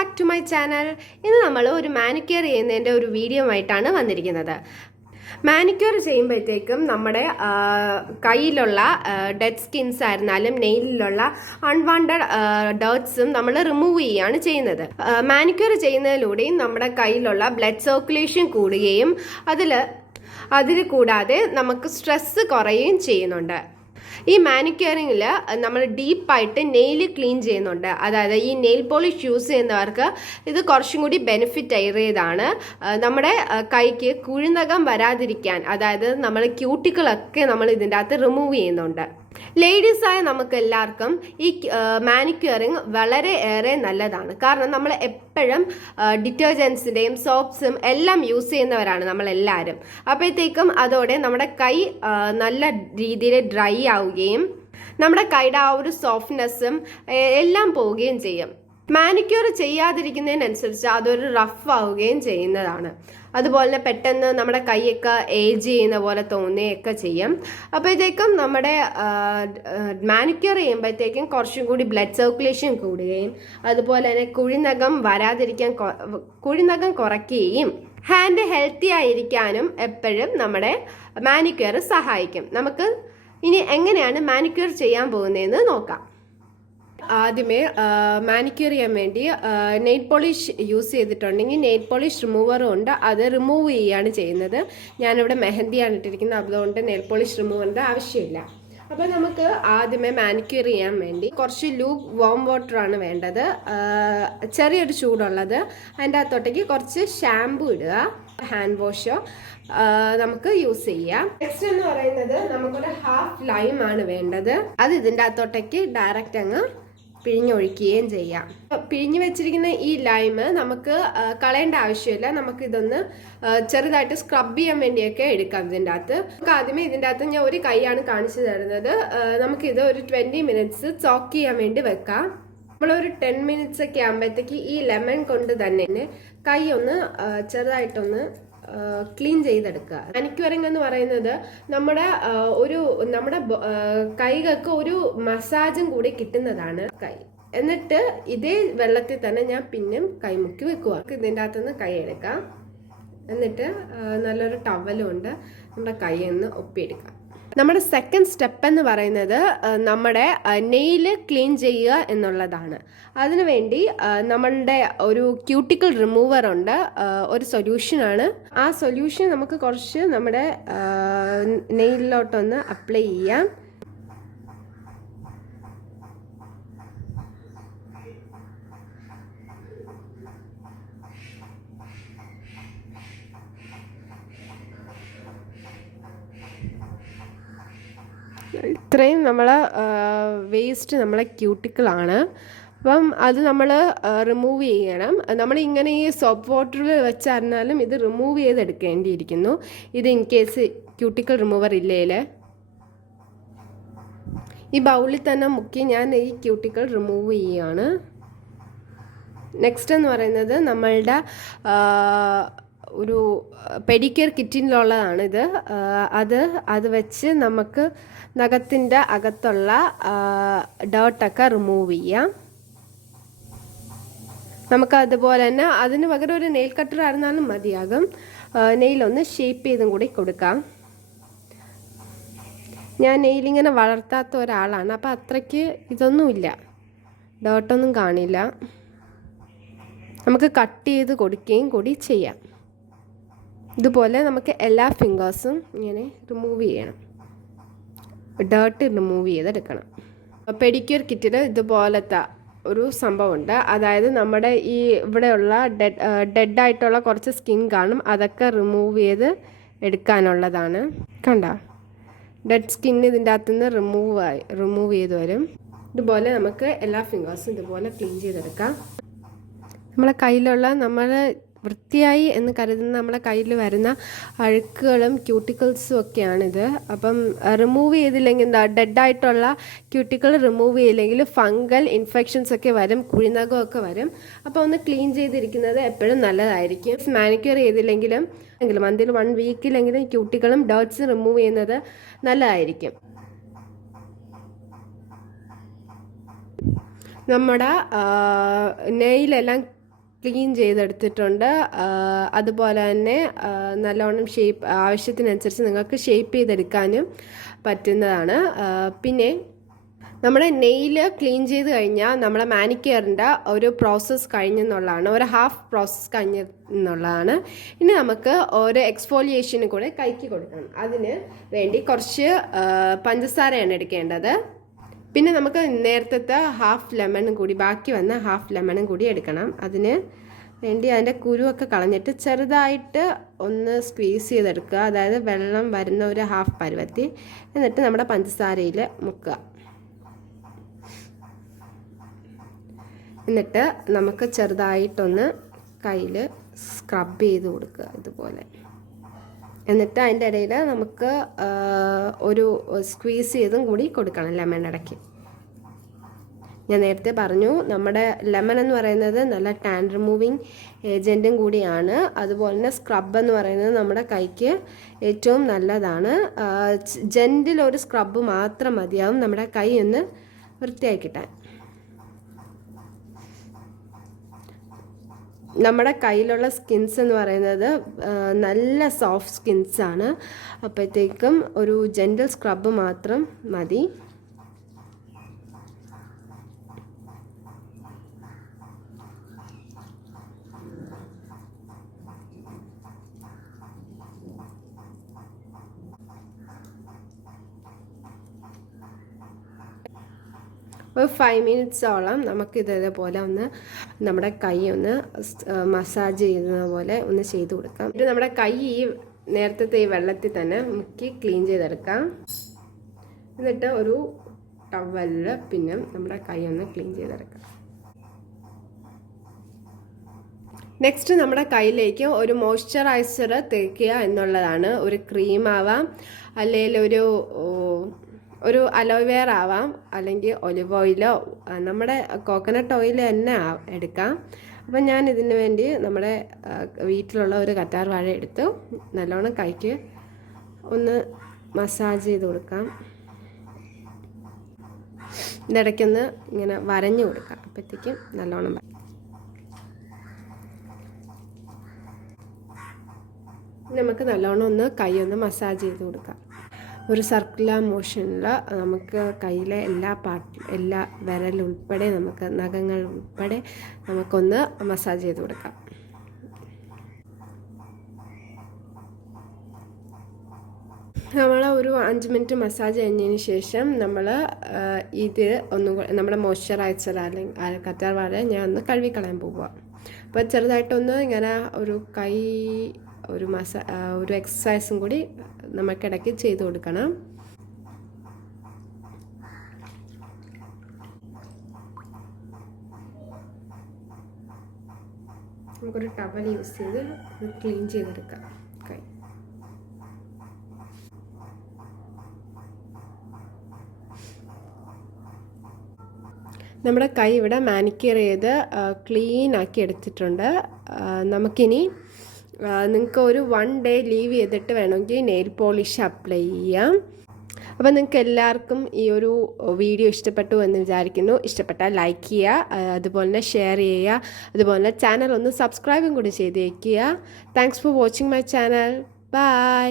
Back to my channel. ഇന്ന് നമ്മൾ ഒരു മാനിക്യൂർ ചെയ്യുന്നതിൻ്റെ ഒരു വീഡിയോ ആയിട്ടാണ് വന്നിരിക്കുന്നത്. മാനിക്യൂർ ചെയ്യുമ്പോഴത്തേക്കും നമ്മുടെ കയ്യിലുള്ള ഡെഡ് സ്കിൻസ് ആയിരുന്നാലും നെയിലിലുള്ള അൺവാണ്ടഡ് ഡേർട്ട്സും നമ്മൾ റിമൂവ് ചെയ്യുകയാണ് ചെയ്യുന്നത്. മാനിക്യൂർ ചെയ്യുന്നതിലൂടെയും നമ്മുടെ കയ്യിലുള്ള ബ്ലഡ് സർക്കുലേഷൻ കൂടുകയും അതിൽ കൂടാതെ നമുക്ക് സ്ട്രെസ് കുറയുകയും ചെയ്യുന്നുണ്ട്. ഈ മാനിക്യൂറിങ്ങിൽ നമ്മൾ ഡീപ്പായിട്ട് നെയിൽ ക്ലീൻ ചെയ്യുന്നുണ്ട്. അതായത് ഈ നെയിൽ പോളിഷ് യൂസ് ചെയ്യുന്നവർക്ക് ഇത് കുറച്ചും കൂടി ബെനിഫിറ്റ് ഏറിയതാണ്. നമ്മുടെ കൈക്ക് കുഴിനകം വരാതിരിക്കാൻ, അതായത് നമ്മൾ ക്യൂട്ടിക്കിളൊക്കെ നമ്മൾ ഇതിൻ്റെ അകത്ത് റിമൂവ് ചെയ്യുന്നുണ്ട്. ലേഡീസായ നമുക്ക് എല്ലാവർക്കും ഈ മാനിക്യൂറിങ് വളരെ ഏറെ നല്ലതാണ്. കാരണം നമ്മൾ എപ്പോഴും ഡിറ്റർജൻസിൻ്റെയും സോപ്സും എല്ലാം യൂസ് ചെയ്യുന്നവരാണ് നമ്മളെല്ലാവരും. അപ്പോഴത്തേക്കും അതോടെ നമ്മുടെ കൈ നല്ല രീതിയിൽ ഡ്രൈ ആവുകയും നമ്മുടെ കൈയുടെ ആ ഒരു സോഫ്റ്റ്നെസ്സും എല്ലാം പോവുകയും ചെയ്യും. മാനിക്യൂർ ചെയ്യാതിരിക്കുന്നതിനനുസരിച്ച് അതൊരു റഫ് ആവുകയും ചെയ്യുന്നതാണ്. അതുപോലെ തന്നെ പെട്ടെന്ന് നമ്മുടെ കൈയൊക്കെ ഏജ് ചെയ്യുന്ന പോലെ തോന്നുകയൊക്കെ ചെയ്യും. അപ്പോഴത്തേക്കും നമ്മുടെ മാനിക്യൂർ ചെയ്യുമ്പോഴത്തേക്കും കുറച്ചും കൂടി ബ്ലഡ് സർക്കുലേഷൻ കൂടുകയും അതുപോലെ തന്നെ കുഴിനകം കുറയ്ക്കുകയും ഹാൻഡ് ഹെൽത്തി ആയിരിക്കാനും എപ്പോഴും നമ്മുടെ മാനിക്യൂർ സഹായിക്കും. നമുക്ക് ഇനി എങ്ങനെയാണ് മാനിക്യൂർ ചെയ്യാൻ പോകുന്നതെന്ന് നോക്കാം. ആദ്യമേ മാനിക്യൂർ ചെയ്യാൻ വേണ്ടി നെയിൽ പോളിഷ് യൂസ് ചെയ്തിട്ടുണ്ടെങ്കിൽ നെയിൽ പോളിഷ് റിമൂവറും ഉണ്ട്, അത് റിമൂവ് ചെയ്യുകയാണ് ചെയ്യുന്നത്. ഞാനിവിടെ മെഹന്തിയാണ് ഇട്ടിരിക്കുന്നത്, അതുകൊണ്ട് നെയിൽ പോളിഷ് റിമൂവറിൻ്റെ ആവശ്യമില്ല. അപ്പോൾ നമുക്ക് ആദ്യമേ മാനിക്യൂർ ചെയ്യാൻ വേണ്ടി കുറച്ച് ലൂക്ക് വാം വാട്ടറാണ് വേണ്ടത്, ചെറിയൊരു ചൂടുള്ളത്. അതിൻ്റെ അകത്തോട്ടേക്ക് കുറച്ച് ഷാമ്പു ഇടുക, ഹാൻഡ് വാഷോ നമുക്ക് യൂസ് ചെയ്യാം. നെക്സ്റ്റ് എന്ന് പറയുന്നത് നമുക്കൊരു ഹാഫ് ലൈം ആണ് വേണ്ടത്. അത് ഇതിൻ്റെ അകത്തോട്ടേക്ക് ഡയറക്റ്റ് അങ്ങ് പിഴിഞ്ഞൊഴിക്കുകയും ചെയ്യാം. പിഴിഞ്ഞു വെച്ചിരിക്കുന്ന ഈ ലൈമ് നമുക്ക് കളയേണ്ട ആവശ്യമില്ല. നമുക്ക് ഇതൊന്ന് ചെറുതായിട്ട് സ്ക്രബ് ചെയ്യാൻ വേണ്ടിയൊക്കെ എടുക്കാം ഇതിൻ്റെ അകത്ത്. നമുക്ക് ആദ്യമേ ഇതിൻ്റെ അകത്ത് ഞാൻ ഒരു കൈയാണ് കാണിച്ചു തരുന്നത്. നമുക്കിത് ഒരു 20 മിനിറ്റ്സ് സോക്ക് ചെയ്യാൻ വേണ്ടി വെക്കാം. നമ്മളൊരു 10 മിനിറ്റ്സ് ഒക്കെ ആകുമ്പോഴത്തേക്ക് ഈ ലെമൺ കൊണ്ട് തന്നെ കൈ ഒന്ന് ചെറുതായിട്ടൊന്ന് ക്ലീൻ ചെയ്തെടുക്കുക. മാനിക്യൂറിംഗ് എന്ന് പറയുന്നത് നമ്മുടെ കൈകൾക്ക് ഒരു മസാജും കൂടി കിട്ടുന്നതാണ് കൈ. എന്നിട്ട് ഇതേ വെള്ളത്തിൽ തന്നെ ഞാൻ പിന്നും കൈമുക്കി വെക്കുക. ഇതിൻ്റെ അകത്തുനിന്ന് കൈ എടുക്കാം. എന്നിട്ട് നല്ലൊരു ടവലും ഉണ്ട്, നമ്മുടെ കൈയൊന്ന് ഒപ്പിയെടുക്കാം. നമ്മുടെ സെക്കൻഡ് സ്റ്റെപ്പ് എന്ന് പറയുന്നത് നമ്മുടെ നെയില് ക്ലീൻ ചെയ്യുക എന്നുള്ളതാണ്. അതിനുവേണ്ടി നമ്മളുടെ ഒരു ക്യൂട്ടിക്കിൾ റിമൂവർ ഉണ്ട്, ഒരു സൊല്യൂഷനാണ്. ആ സൊല്യൂഷൻ നമുക്ക് കുറച്ച് നമ്മുടെ നെയിലിലോട്ടൊന്ന് അപ്ലൈ ചെയ്യാം. ഇത്രയും നമ്മളെ വേസ്റ്റ് നമ്മളെ ക്യൂട്ടിക്കിളാണ്. അപ്പം അത് നമ്മൾ റിമൂവ് ചെയ്യണം. നമ്മളിങ്ങനെ ഈ സോപ്പ് വാട്ടറിൽ വെച്ചായിരുന്നാലും ഇത് റിമൂവ് ചെയ്തെടുക്കേണ്ടിയിരിക്കുന്നു. ഇത് ഇൻ കേസ് ക്യൂട്ടിക്കിൾ റിമൂവർ ഇല്ലേൽ ഈ ബൗളിൽ തന്നെ മുക്കി ഞാൻ ഈ ക്യൂട്ടിക്കിൾ റിമൂവ് ചെയ്യുകയാണ്. നെക്സ്റ്റ് എന്ന് പറയുന്നത് നമ്മളുടെ ഒരു പെഡിക്യൂർ കിറ്റിലുള്ളതാണിത്. അത് വെച്ച് നമുക്ക് നഖത്തിൻ്റെ അകത്തുള്ള ഡേർട്ടൊക്കെ റിമൂവ് ചെയ്യാം. നമുക്ക് അതുപോലെ തന്നെ അതിന് പകരം ഒരു നെയിൽ കട്ടർ ആയിരുന്നാലും മതിയാകും. നെയിലൊന്ന് ഷേപ്പ് ചെയ്തും കൂടി കൊടുക്കാം. ഞാൻ നെയിലിങ്ങനെ വളർത്താത്ത ഒരാളാണ്, അപ്പോൾ അത്രയ്ക്ക് ഇതൊന്നുമില്ല, ഡേർട്ടൊന്നും കാണില്ല. നമുക്ക് കട്ട് ചെയ്ത് കൊടുക്കുകയും കൂടി ചെയ്യാം. ഇതുപോലെ നമുക്ക് എല്ലാ ഫിംഗേഴ്സും ഇങ്ങനെ റിമൂവ് ചെയ്യണം, ഡേർട്ട് റിമൂവ് ചെയ്തെടുക്കണം. പെഡിക്യൂർ കിറ്റിൽ ഇതുപോലത്തെ ഒരു സംഭവമുണ്ട്. അതായത് നമ്മുടെ ഈ ഇവിടെയുള്ള ഡെഡായിട്ടുള്ള കുറച്ച് സ്കിൻ കാണും, അതൊക്കെ റിമൂവ് ചെയ്ത് എടുക്കാനുള്ളതാണ്. കണ്ട, ഡെഡ് സ്കിൻ ഇതിൻ്റെ അകത്തുനിന്ന് റിമൂവ് ചെയ്ത് വരും. ഇതുപോലെ നമുക്ക് എല്ലാ ഫിംഗേഴ്സും ഇതുപോലെ ക്ലീൻ ചെയ്തെടുക്കാം. നമ്മളെ കയ്യിലുള്ള വൃത്തിയായി എന്ന് കരുതുന്ന നമ്മളെ കയ്യിൽ വരുന്ന അഴുക്കുകളും ക്യൂട്ടിക്കിൾസും ഒക്കെയാണിത്. അപ്പം റിമൂവ് ചെയ്തില്ലെങ്കിൽ ഡെഡായിട്ടുള്ള ക്യൂട്ടിക്കിൾ റിമൂവ് ചെയ്തില്ലെങ്കിൽ ഫംഗൽ ഇൻഫെക്ഷൻസ് ഒക്കെ വരും, കുഴിനകമൊക്കെ വരും. അപ്പോൾ ഒന്ന് ക്ലീൻ ചെയ്തിരിക്കുന്നത് എപ്പോഴും നല്ലതായിരിക്കും. മാനിക്യൂർ ചെയ്തില്ലെങ്കിലും മന്തിൽ 1 വീക്കിലെങ്കിലും ക്യൂട്ടിക്കിളും ഡേർട്ട്സും റിമൂവ് ചെയ്യുന്നത് നല്ലതായിരിക്കും. നമ്മുടെ നെയിലെല്ലാം ക്ലീൻ ചെയ്തെടുത്തിട്ടുണ്ട്. അതുപോലെ തന്നെ നല്ലോണം ആവശ്യത്തിനനുസരിച്ച് നിങ്ങൾക്ക് ഷേപ്പ് ചെയ്തെടുക്കാനും പറ്റുന്നതാണ്. പിന്നെ നമ്മുടെ നെയിൽ ക്ലീൻ ചെയ്ത് കഴിഞ്ഞാൽ നമ്മളെ മാനിക്യൂറിൻ്റെ ഒരു പ്രോസസ്സ് കഴിഞ്ഞെന്നുള്ളതാണ്, ഒരു ഹാഫ് പ്രോസസ്സ് കഴിഞ്ഞെന്നുള്ളതാണ്. ഇനി നമുക്ക് ഒരു എക്സ്ഫോലിയേഷന് കൂടെ കൈക്ക് കൊടുക്കണം. അതിന് വേണ്ടി കുറച്ച് പഞ്ചസാരയാണ് എടുക്കേണ്ടത്. പിന്നെ നമുക്ക് നേരത്തെ ഹാഫ് ലെമണും കൂടി, ബാക്കി വന്ന ഹാഫ് ലെമണും കൂടി എടുക്കണം. അതിന് വേണ്ടി അതിൻ്റെ കുരുവൊക്കെ കളഞ്ഞിട്ട് ചെറുതായിട്ട് ഒന്ന് സ്ക്വീസ് ചെയ്തെടുക്കുക, അതായത് വെള്ളം വരുന്ന ഒരു ഹാഫ് പരുവത്തിൽ. എന്നിട്ട് നമ്മുടെ പഞ്ചസാരയിൽ മുക്കുക. എന്നിട്ട് നമുക്ക് ചെറുതായിട്ടൊന്ന് കയ്യിൽ സ്ക്രബ് ചെയ്ത് കൊടുക്കുക ഇതുപോലെ. എന്നിട്ട് അതിൻ്റെ ഇടയിൽ നമുക്ക് ഒരു സ്ക്വീസ് ചെയ്തും കൂടി കൊടുക്കണം ലെമൺ ഇടയ്ക്ക്. ഞാൻ നേരത്തെ പറഞ്ഞു, നമ്മുടെ ലെമൺ എന്ന് പറയുന്നത് നല്ല ടാൻ റിമൂവിങ് ഏജൻറ്റും കൂടിയാണ്. അതുപോലെ തന്നെ സ്ക്രബ് എന്ന് പറയുന്നത് നമ്മുടെ കൈക്ക് ഏറ്റവും നല്ലതാണ്. ജെൻറ്റിൽ ഒരു സ്ക്രബ് മാത്രം മതിയാവും നമ്മുടെ കൈ ഒന്ന് വൃത്തിയാക്കി കിട്ടാൻ. നമ്മുടെ കയ്യിലുള്ള സ്കിൻസ് എന്ന് പറയുന്നത് നല്ല സോഫ്റ്റ് സ്കിൻസാണ്. അപ്പോഴത്തേക്കും ഒരു ജെൻറ്റൽ സ്ക്രബ് മാത്രം മതി. ഒരു 5 മിനിറ്റ്സോളം നമുക്കിതേപോലെ ഒന്ന് നമ്മുടെ കൈ ഒന്ന് മസാജ് ചെയ്യുന്ന പോലെ ഒന്ന് ചെയ്ത് കൊടുക്കാം. എന്നിട്ട് നമ്മുടെ കൈ ഈ നേരത്തെ ഈ വെള്ളത്തിൽ തന്നെ മുക്കി ക്ലീൻ ചെയ്തെടുക്കാം. എന്നിട്ട് ഒരു ടവലിൽ പിന്നെ നമ്മുടെ കൈ ഒന്ന് ക്ലീൻ ചെയ്തെടുക്കാം. നെക്സ്റ്റ് നമ്മുടെ കയ്യിലേക്ക് ഒരു മോയ്സ്ചറൈസർ തേക്കുക എന്നുള്ളതാണ്. ഒരു ക്രീം ആവാം, അല്ലെങ്കിൽ ഒരു അലോവേറ ആവാം, അല്ലെങ്കിൽ ഒലിവ് ഓയിലോ നമ്മുടെ കോക്കനട്ട് ഓയിൽ തന്നെ എടുക്കാം. അപ്പം ഞാൻ ഇതിന് വേണ്ടി നമ്മുടെ വീട്ടിലുള്ള ഒരു കറ്റാർ വാഴ എടുത്തു നല്ലോണം കൈക്ക് ഒന്ന് മസാജ് ചെയ്ത് കൊടുക്കാം. ഇതിടയ്ക്കൊന്ന് ഇങ്ങനെ വരഞ്ഞു കൊടുക്കാം. അപ്പോഴത്തേക്കും നല്ലോണം നമുക്ക് നല്ലോണം ഒന്ന് കൈ ഒന്ന് മസാജ് ചെയ്ത് കൊടുക്കാം. ഒരു സർക്കുലർ മോഷനിൽ നമുക്ക് കയ്യിലെ എല്ലാ വിരലുൾപ്പെടെ, നമുക്ക് നഖങ്ങൾ ഉൾപ്പെടെ നമുക്കൊന്ന് മസാജ് ചെയ്ത് കൊടുക്കാം. നമ്മൾ ഒരു 5 മിനിറ്റ് മസാജ് കഴിഞ്ഞതിന് ശേഷം നമ്മൾ ഇത് നമ്മുടെ മോയ്സ്ചറൈസർ അല്ലെങ്കിൽ കറ്റാർ വാഴ ഞാൻ ഒന്ന് കഴുകിക്കളയാൻ പോവുക. അപ്പോൾ ചെറുതായിട്ടൊന്ന് ഇങ്ങനെ ഒരു കൈ ഒരു എക്സസൈസും കൂടി നമുക്കിടയ്ക്ക് ചെയ്ത് കൊടുക്കണം. നമുക്കൊരു ടവൽ യൂസ് ചെയ്ത് ക്ലീൻ ചെയ്തെടുക്കാം കൈ. നമ്മുടെ കൈ ഇവിടെ മാനിക്യൂർ ചെയ്ത് ക്ലീൻ ആക്കി എടുത്തിട്ടുണ്ട്. നമുക്കിനി നിങ്ങൾക്ക് ഒരു 1 ഡേ ലീവ് ചെയ്തിട്ട് വേണമെങ്കിൽ നെയിൽ പോളിഷ് അപ്ലൈ ചെയ്യാം. അപ്പോൾ നിങ്ങൾക്ക് എല്ലാവർക്കും ഈ ഒരു വീഡിയോ ഇഷ്ടപ്പെട്ടു എന്ന് വിചാരിക്കുന്നു. ഇഷ്ടപ്പെട്ടാൽ ലൈക്ക് ചെയ്യുക, അതുപോലെ തന്നെ ഷെയർ ചെയ്യുക, അതുപോലെ തന്നെ ചാനൽ ഒന്ന് സബ്സ്ക്രൈബും കൂടി ചെയ്തേക്കുക. Thanks for watching my channel. By.